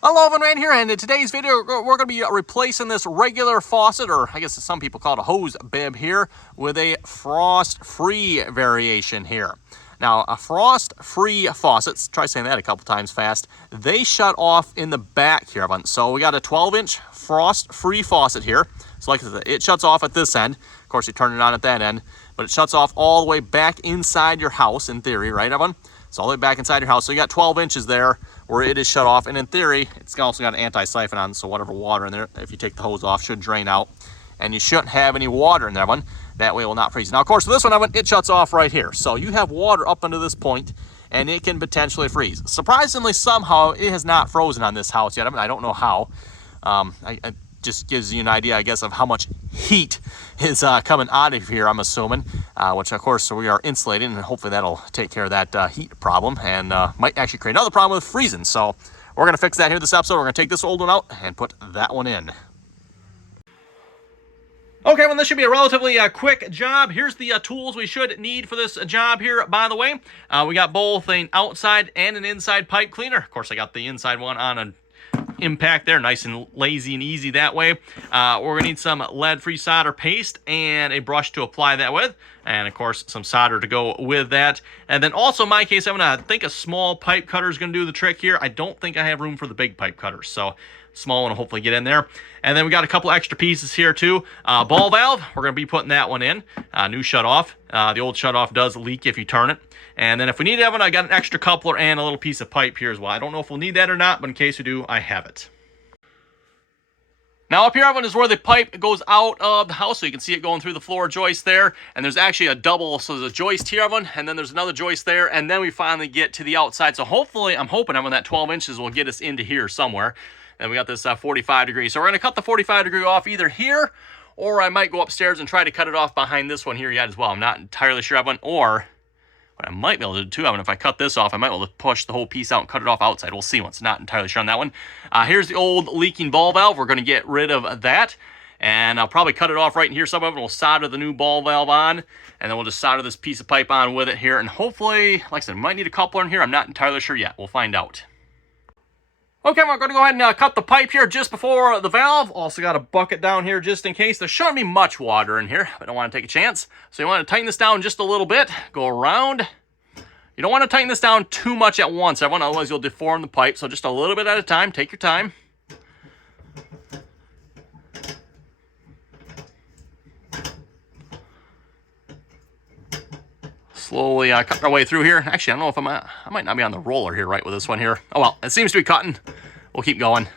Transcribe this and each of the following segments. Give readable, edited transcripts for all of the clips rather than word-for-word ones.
Hello, Oven Man here, and in today's video, we're going to be replacing this regular faucet, or I guess some people call it a hose bib here, with a frost-free variation here. Now, a frost-free faucets, try saying that a couple times fast, they shut off in the back here. So we got a 12-inch frost-free faucet here. So like I said, it shuts off at this end. Of course, you turn it on at that end, but it shuts off all the way back inside your house, in theory, right, Evan? It's all the way back inside your house. So you got 12 inches there where it is shut off. And in theory, it's also got an anti-siphon on, so whatever water in there, if you take the hose off, should drain out. And you shouldn't have any water in there, one. That way it will not freeze. Now, of course, for this one, it shuts off right here. So you have water up until this point, and it can potentially freeze. Surprisingly, somehow, it has not frozen on this house yet. I don't know how. It just gives you an idea, I guess, of how much heat is coming out of here, I'm assuming, which, of course, we are insulating, and hopefully that'll take care of that heat problem and might actually create another problem with freezing. So we're going to fix that here this episode. We're going to take this old one out and put that one in. Okay, well, this should be a relatively quick job. Here's the tools we should need for this job here, by the way. We got both an outside and an inside pipe cleaner. Of course, I got the inside one on an impact there, nice and lazy and easy that way. We're going to need some lead-free solder paste and a brush to apply that with. And, of course, some solder to go with that. And then also, in my case, I'm going to think a small pipe cutter is going to do the trick here. I don't think I have room for the big pipe cutter, so small one will hopefully get in there. And then we got a couple extra pieces here too. Ball valve, we're going to be putting that one in. New shutoff. The old shutoff does leak if you turn it. And then if we need to have one, I got an extra coupler and a little piece of pipe here as well. I don't know if we'll need that or not, but in case we do, I have it. Now up here, Evan, is where the pipe goes out of the house, so you can see it going through the floor joist there. And there's actually a double, so there's a joist here, Evan, and then there's another joist there, and then we finally get to the outside. So hopefully, I'm hoping, Evan, that 12 inches will get us into here somewhere. And we got this 45 degree. So we're going to cut the 45 degree off either here, or I might go upstairs and try to cut it off behind this one here yet as well. I'm not entirely sure, Evan, or what I might be able to do too, Evan, if I cut this off, I might be able to push the whole piece out and cut it off outside. We'll see once. Not entirely sure on that one. Here's the old leaking ball valve. We're going to get rid of that. And I'll probably cut it off right in here some of it. We'll solder the new ball valve on. And then we'll just solder this piece of pipe on with it here. And hopefully, like I said, we might need a coupler in here. I'm not entirely sure yet. We'll find out. Okay, we're going to go ahead and cut the pipe here just before the valve. Also got a bucket down here just in case. There shouldn't be much water in here. I don't want to take a chance. So you want to tighten this down just a little bit. Go around. You don't want to tighten this down too much at once, everyone, otherwise you'll deform the pipe. So just a little bit at a time. Take your time. Slowly cutting our way through here. Actually, I don't know if I might not be on the roller here right with this one here. Oh, well, it seems to be cutting. We'll keep going.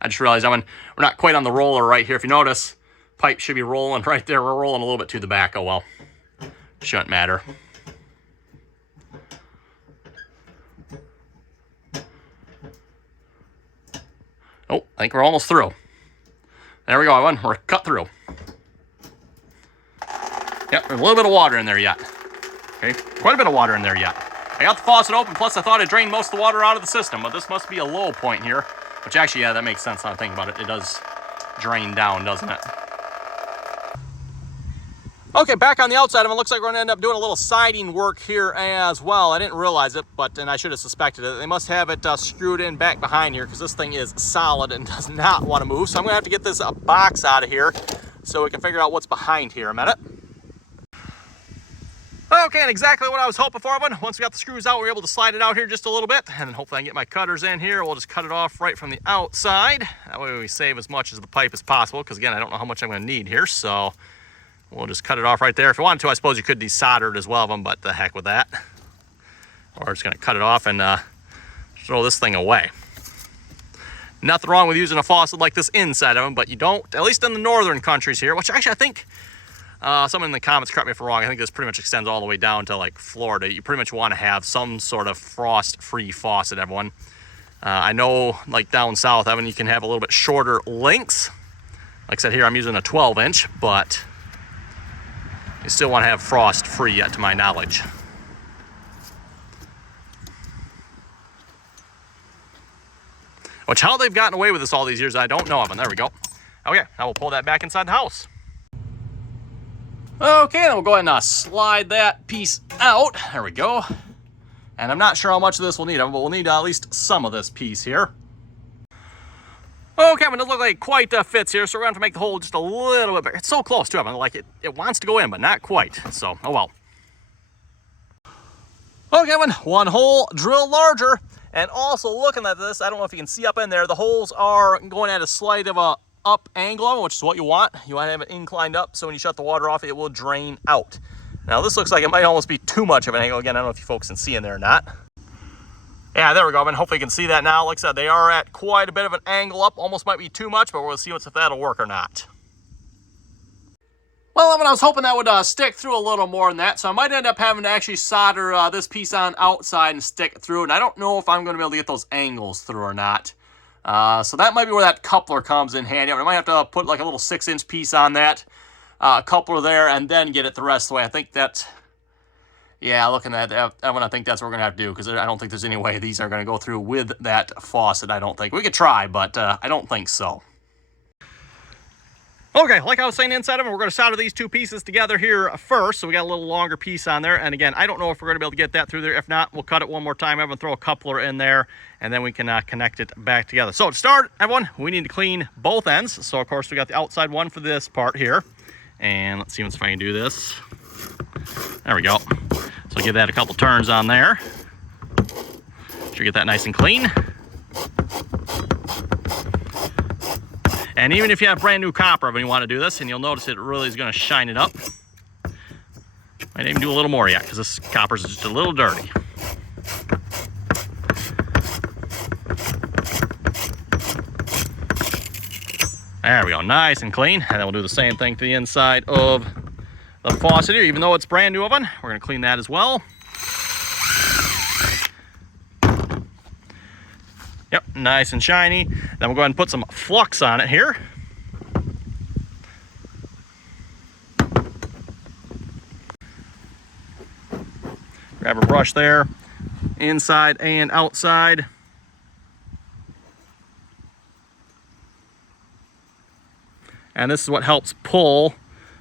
I just realized, we're not quite on the roller right here. If you notice, pipe should be rolling right there. We're rolling a little bit to the back. Oh, well, shouldn't matter. Oh, I think we're almost through. There we go, Evan. We're cut through. Yep, there's a little bit of water in there yet. Okay, quite a bit of water in there yet. I got the faucet open, plus I thought it drained most of the water out of the system, but this must be a low point here. Which actually, yeah, that makes sense now I think about it. It does drain down, doesn't it? Okay, back on the outside of it, looks like we're going to end up doing a little siding work here as well. I didn't realize it, and I should have suspected it. They must have it screwed in back behind here because this thing is solid and does not want to move. So I'm going to have to get this box out of here so we can figure out what's behind here a minute. Okay, and exactly what I was hoping for, Evan. Once we got the screws out, we were able to slide it out here just a little bit, and then hopefully I can get my cutters in here. We'll just cut it off right from the outside. That way we save as much of the pipe as possible because, again, I don't know how much I'm going to need here, so we'll just cut it off right there. If you wanted to, I suppose you could desolder it as well, but the heck with that. Or just going to cut it off and throw this thing away. Nothing wrong with using a faucet like this inside of them, but you don't, at least in the northern countries here, which actually I think, someone in the comments, correct me if I'm wrong, I think this pretty much extends all the way down to like Florida. You pretty much want to have some sort of frost-free faucet, everyone. I know like down south, Evan, you can have a little bit shorter lengths. Like I said here, I'm using a 12-inch, but you still want to have frost-free yet, to my knowledge. Which, how they've gotten away with this all these years, I don't know of. And there we go. Okay, now we'll pull that back inside the house. Okay, then we'll go ahead and slide that piece out. There we go. And I'm not sure how much of this we'll need, but we'll need at least some of this piece here. Okay, it doesn't look like it quite fits here, so we're going to have to make the hole just a little bit bigger. It's so close to it, like it wants to go in, but not quite. So, oh well. Okay, one hole drilled larger. And also looking at this, I don't know if you can see up in there, the holes are going at a slight of a up angle, which is what you want. You want to have it inclined up, so when you shut the water off, it will drain out. Now this looks like it might almost be too much of an angle. Again, I don't know if you folks can see in there or not. Yeah, there we go, man. Hopefully you can see that now. Like I said, they are at quite a bit of an angle up. Almost might be too much, but we'll see if that'll work or not. Well, I was hoping that would stick through a little more than that, so I might end up having to actually solder this piece on outside and stick it through, and I don't know if I'm going to be able to get those angles through or not. So that might be where that coupler comes in handy. I might have to put like a little 6-inch piece on that coupler there and then get it the rest of the way. I think that's, yeah, looking at that, I think that's what we're going to have to do, because I don't think there's any way these are going to go through with that faucet, I don't think. We could try, but I don't think so. Okay, like I was saying inside of it, we're going to solder these two pieces together here first. So we got a little longer piece on there. And again, I don't know if we're going to be able to get that through there. If not, we'll cut it one more time, everyone, throw a coupler in there, and then we can connect it back together. So to start, everyone, we need to clean both ends. So of course, we got the outside one for this part here. And let's see if I can do this. There we go. So give that a couple turns on there. Make sure you get that nice and clean. And even if you have brand new copper when you want to do this, and you'll notice it really is going to shine it up. Might even do a little more yet, because this copper is just a little dirty. There we go, nice and clean. And then we'll do the same thing to the inside of the faucet here. Even though it's brand new oven, we're going to clean that as well. Yep, nice and shiny. Then we'll go ahead and put some flux on it here. Grab a brush there, inside and outside. And this is what helps pull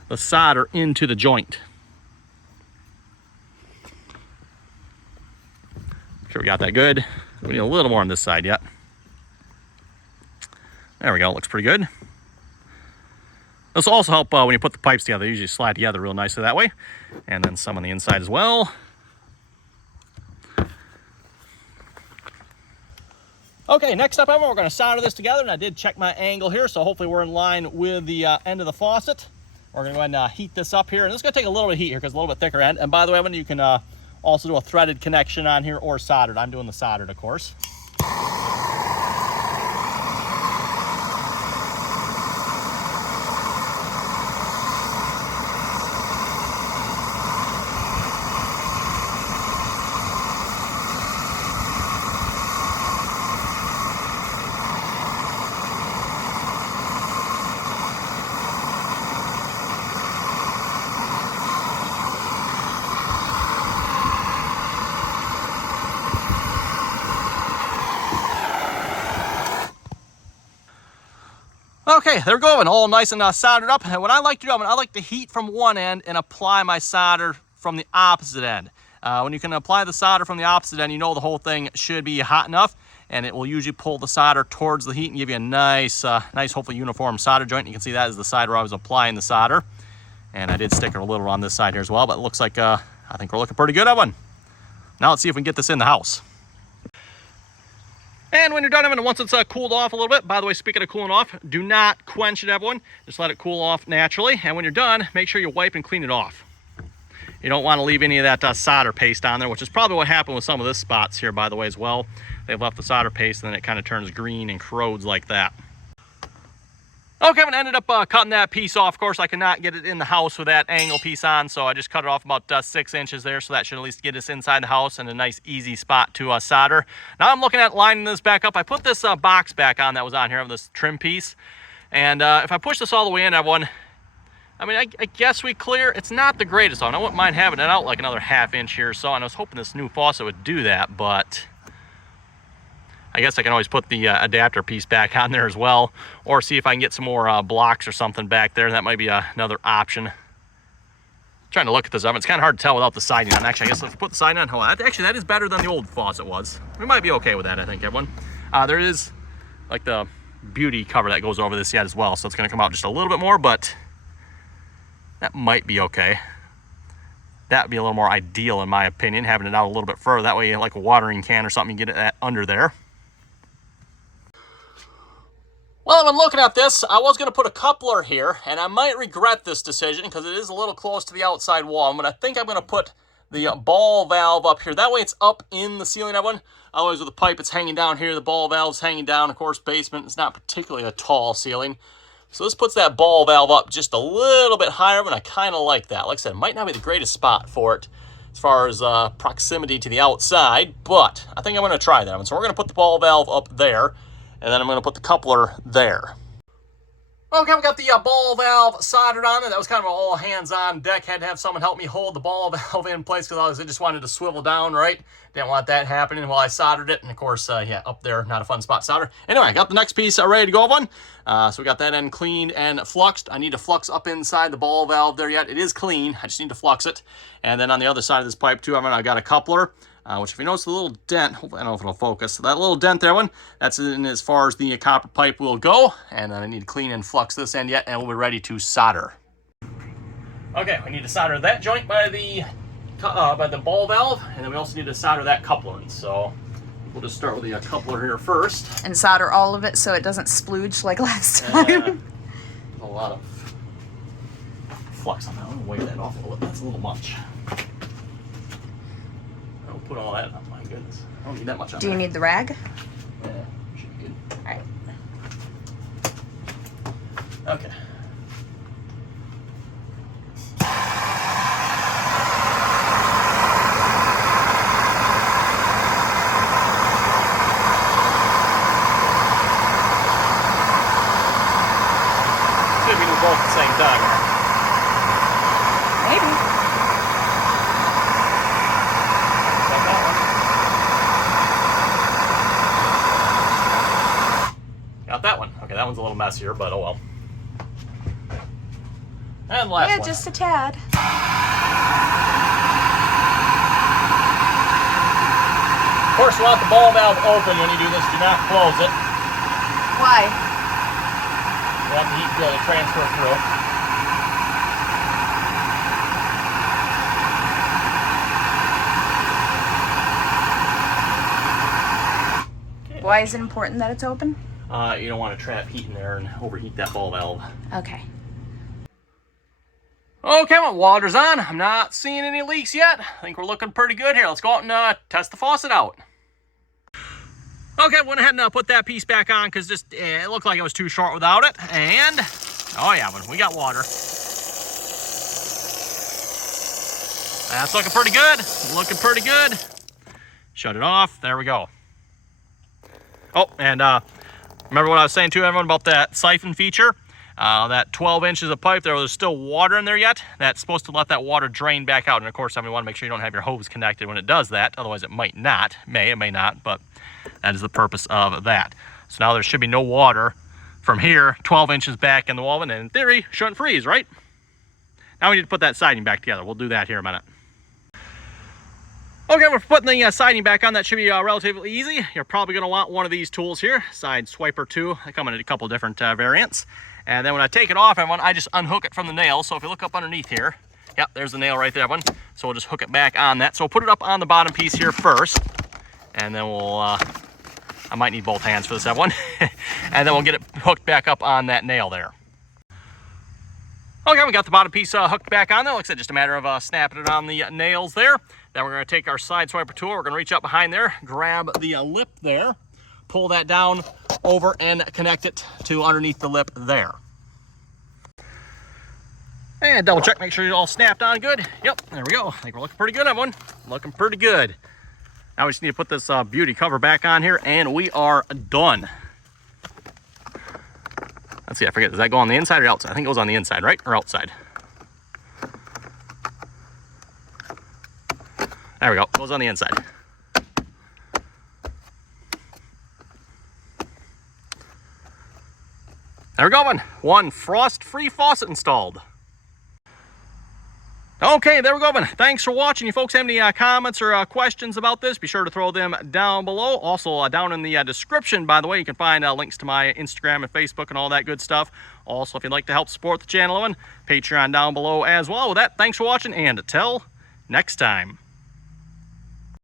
the solder into the joint. Make sure we got that good. We need a little more on this side yet. There we go, looks pretty good. This will also help when you put the pipes together. They usually slide together real nicely that way. And then some on the inside as well. Okay, next up, everyone, we're going to solder this together, and I did check my angle here, so hopefully we're in line with the end of the faucet. We're going to go ahead and heat this up here, and this is going to take a little bit of heat here because it's a little bit thicker end. And by the way, Evan, you can also do a threaded connection on here or soldered. I'm doing the soldered, of course. Okay, there we go, and all nice and soldered up. And what I like to do, I like to heat from one end and apply my solder from the opposite end. When you can apply the solder from the opposite end, you know the whole thing should be hot enough, and it will usually pull the solder towards the heat and give you a nice, hopefully uniform solder joint. You can see that is the side where I was applying the solder. And I did stick it a little on this side here as well, but it looks like, I think we're looking pretty good at one. Now let's see if we can get this in the house. And when you're done, everyone, once it's cooled off a little bit, by the way, speaking of cooling off, do not quench it, everyone. Just let it cool off naturally. And when you're done, make sure you wipe and clean it off. You don't want to leave any of that solder paste on there, which is probably what happened with some of this spots here, by the way, as well. They've left the solder paste, and then it kind of turns green and corrodes like that. Okay, I ended up cutting that piece off. Of course, I cannot get it in the house with that angle piece on, so I just cut it off about 6 inches there, so that should at least get us inside the house and a nice, easy spot to solder. Now I'm looking at lining this back up. I put this box back on that was on here of this trim piece, and if I push this all the way in, everyone, I guess we clear. It's not the greatest on. I wouldn't mind having it out like another 1/2 inch here or so, and I was hoping this new faucet would do that, but I guess I can always put the adapter piece back on there as well, or see if I can get some more blocks or something back there. That might be another option. Trying to look at this oven. It's kind of hard to tell without the siding on. Actually, I guess let's put the siding on. Hold on. Actually, that is better than the old faucet was. We might be okay with that, I think, everyone. There is like the beauty cover that goes over this yet as well. So it's going to come out just a little bit more, but that might be okay. That would be a little more ideal in my opinion, having it out a little bit further. That way, like a watering can or something, you get it under there. Well, I've been looking at this. I was going to put a coupler here, and I might regret this decision because it is a little close to the outside wall. But I think I'm going to put the ball valve up here. That way it's up in the ceiling. Otherwise with the pipe, it's hanging down here. The ball valve's hanging down. Of course, basement is not particularly a tall ceiling. So this puts that ball valve up just a little bit higher, and I kind of like that. Like I said, it might not be the greatest spot for it as far as proximity to the outside, but I think I'm going to try that one. So we're going to put the ball valve up there, and then I'm going to put the coupler there. Okay, we got the ball valve soldered on it. That was kind of an all hands on deck. Had to have someone help me hold the ball valve in place because I just wanted to swivel down, right? Didn't want that happening while I soldered it. And of course, yeah, up there, not a fun spot to solder. Anyway, I got the next piece ready to go on. So we got that end cleaned and fluxed. I need to flux up inside the ball valve there yet. It is clean. I just need to flux it. And then on the other side of this pipe too, I got a coupler. Which if you notice the little dent, hopefully I don't know if it'll focus, that little dent there that's in as far as the copper pipe will go. And then I need to clean and flux this end yet, and we'll be ready to solder. Okay, we need to solder that joint by the ball valve, and then we also need to solder that coupler in. So we'll just start with the coupler here first. And solder all of it so it doesn't splooge like last time. A lot of flux on that one. I'll wave that off a little bit. That's a little much. Put all that, oh my goodness. I don't need that much on Do you need the rag? Yeah, should be good. All right. Okay. See if we do both at the same time. Maybe. That one. Okay, that one's a little messier, but oh well. And last one. Yeah, just a tad. Of course, you want the ball valve open when you do this. Do not close it. Why? You want the heat to be able to transfer through. Why is it important that it's open? You don't want to trap heat in there and overheat that ball valve. Okay. Okay, my water's on. I'm not seeing any leaks yet. I think we're looking pretty good here. Let's go out and test the faucet out. Okay, went ahead and put that piece back on because just it looked like it was too short without it. And, oh yeah, we got water. That's looking pretty good. Looking pretty good. Shut it off. There we go. Oh, and remember what I was saying to everyone about that siphon feature? That 12 inches of pipe, there's still water in there yet. That's supposed to let that water drain back out. And of course, you want to make sure you don't have your hose connected when it does that. Otherwise, it might not. It may not, but that is the purpose of that. So now there should be no water from here, 12 inches back in the wall, and in theory, shouldn't freeze, right? Now we need to put that siding back together. We'll do that here in a minute. Okay, we're putting the siding back on. That should be relatively easy. You're probably going to want one of these tools here, side swiper 2. They come in a couple different variants. And then when I take it off, I just unhook it from the nail. So if you look up underneath here, yep, there's the nail right there, one. So we'll just hook it back on that. So we'll put it up on the bottom piece here first, and then we'll, I might need both hands for this one. And then we'll get it hooked back up on that nail there. Okay, we got the bottom piece hooked back on there. Like I said, just a matter of snapping it on the nails there. Then we're going to take our side swiper tool. We're going to reach up behind there, grab the lip there, pull that down over and connect it to underneath the lip there. And double check, make sure you're all snapped on good. Yep, there we go. I think we're looking pretty good on one. Looking pretty good. Now we just need to put this beauty cover back on here, and we are done. Let's see, I forget, does that go on the inside or outside? I think it goes on the inside, right? Or outside? There we go, goes on the inside. There we go, one frost-free faucet installed. Okay, there we go, man. Thanks for watching. You folks have any comments or questions about this, be sure to throw them down below. Also, down in the description, by the way, you can find links to my Instagram and Facebook and all that good stuff. Also, if you'd like to help support the channel, Patreon down below as well. With that, thanks for watching, and until next time.